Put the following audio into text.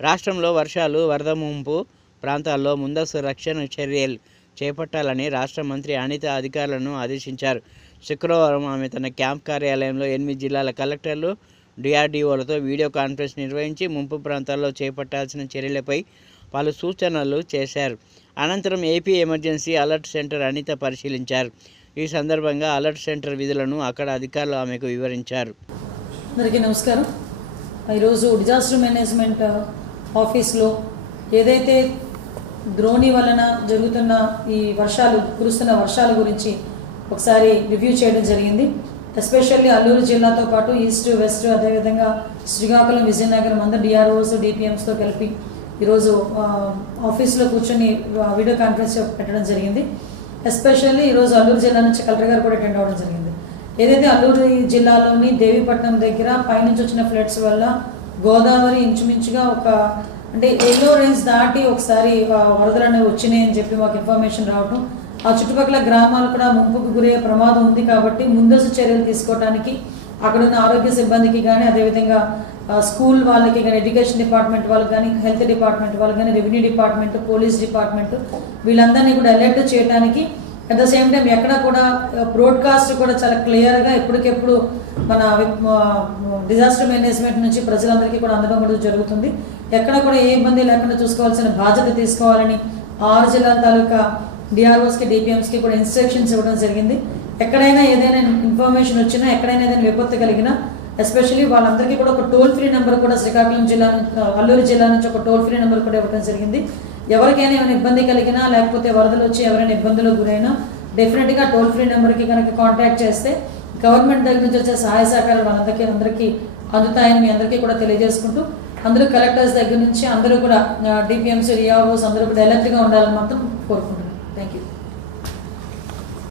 రాష్ట్రంలో వర్షాలు వరద ముంపు ప్రాంతాల్లో ముందస్తు రక్షణ చర్యలు చేపట్టాలని రాష్ట్ర మంత్రి అనిత అధికారులను ఆదేశించారు. శుక్రవారం ఆమె తన క్యాంప్ కార్యాలయంలో ఎనిమిది జిల్లాల కలెక్టర్లు డిఆర్డీఓలతో వీడియో కాన్ఫరెన్స్ నిర్వహించి ముంపు ప్రాంతాల్లో చేపట్టాల్సిన చర్యలపై పలు సూచనలు చేశారు. అనంతరం AP emergency alert centre Anitha పరిశీలించారు. ఈ సందర్భంగా అలర్ట్ సెంటర్ విధులను అక్కడ అధికారులు ఆమెకు వివరించారు. అందరికీ నమస్కారం. ఈరోజు డిజాస్టర్ మేనేజ్మెంట్ ఆఫీస్లో ఏదైతే ద్రోణి వలన జరుగుతున్న ఈ వర్షాలు కురుస్తున్న వర్షాల గురించి ఒకసారి రివ్యూ చేయడం జరిగింది. ఎస్పెషల్లీ అల్లూరు జిల్లాతో పాటు ఈస్ట్ వెస్ట్ అదేవిధంగా శ్రీకాకుళం విజయనగరం అందరు డిఆర్ఓస్ డిపిఎంస్తో కలిపి ఈరోజు ఆఫీస్లో కూర్చొని వీడియో కాన్ఫరెన్స్ పెట్టడం జరిగింది. ఎస్పెషల్లీ ఈరోజు అల్లూరు జిల్లా నుంచి కలెక్టర్ గారు కూడా అటెండ్ అవ్వడం జరిగింది. ఏదైతే అల్లూరు జిల్లాలోని దేవీపట్నం దగ్గర పైనుంచి వచ్చిన ఫ్లడ్స్ వల్ల గోదావరి ఇంచుమించుగా ఒక అంటే ఎల్లో రేంజ్ దాటి ఒకసారి వరదలు అనేవి వచ్చినాయి అని చెప్పి మాకు ఇన్ఫర్మేషన్ రావడం ఆ చుట్టుపక్కల గ్రామాలు కూడా ముంపుకు గురయ్యే ప్రమాదం ఉంది కాబట్టి ముందస్తు చర్యలు తీసుకోవడానికి అక్కడ ఉన్న ఆరోగ్య సిబ్బందికి కానీ అదేవిధంగా స్కూల్ వాళ్ళకి కానీ ఎడ్యుకేషన్ డిపార్ట్మెంట్ వాళ్ళకి కానీ హెల్త్ డిపార్ట్మెంట్ వాళ్ళకి కానీ రెవెన్యూ డిపార్ట్మెంట్ పోలీస్ డిపార్ట్మెంట్ వీళ్ళందరినీ కూడా అలర్ట్ చేయడానికి అట్ ద సేమ్ టైం ఎక్కడ కూడా uh, బ్రోడ్కాస్ట్ కూడా చాలా క్లియర్గా ఎప్పటికెప్పుడు మన uh, డిజాస్టర్ మేనేజ్మెంట్ నుంచి ప్రజలందరికీ కూడా అందడం కూడా జరుగుతుంది. ఎక్కడ కూడా ఏ ఇబ్బంది లేకుండా చూసుకోవాల్సిన బాధ్యత తీసుకోవాలని ఆరు జిల్లాల తాలూకా డిఆర్ఓస్కి డిపిఎంస్కి కూడా ఇన్స్ట్రక్షన్స్ ఇవ్వడం జరిగింది. ఎక్కడైనా ఏదైనా ఇన్ఫర్మేషన్ వచ్చినా ఎక్కడైనా ఏదైనా విపత్తు కలిగినా ఎస్పెషల్లీ వాళ్ళందరికీ కూడా ఒక టోల్ ఫ్రీ నెంబర్ కూడా శ్రీకాకుళం జిల్లా uh, అల్లూరు జిల్లా నుంచి ఒక టోల్ ఫ్రీ నెంబర్ కూడా ఇవ్వడం జరిగింది. ఎవరికైనా ఏమైనా ఇబ్బంది కలిగినా లేకపోతే వరదలు వచ్చి ఎవరైనా ఇబ్బందులకు గురైనా డెఫినెట్గా టోల్ ఫ్రీ నెంబర్కి కనుక కాంటాక్ట్ చేస్తే గవర్నమెంట్ దగ్గర నుంచి వచ్చే సహాయ సహకారాలు వాళ్ళందరికీ అందరికీ అందుతాయని మీ అందరికీ కూడా తెలియజేసుకుంటూ అందరూ కలెక్టర్స్ దగ్గర నుంచి అందరూ కూడా డిపిఎంసీ రియాబోస్ అందరూ కూడా ఎలర్ట్గా ఉండాలని మాత్రం కోరుకుంటున్నాను. Thank you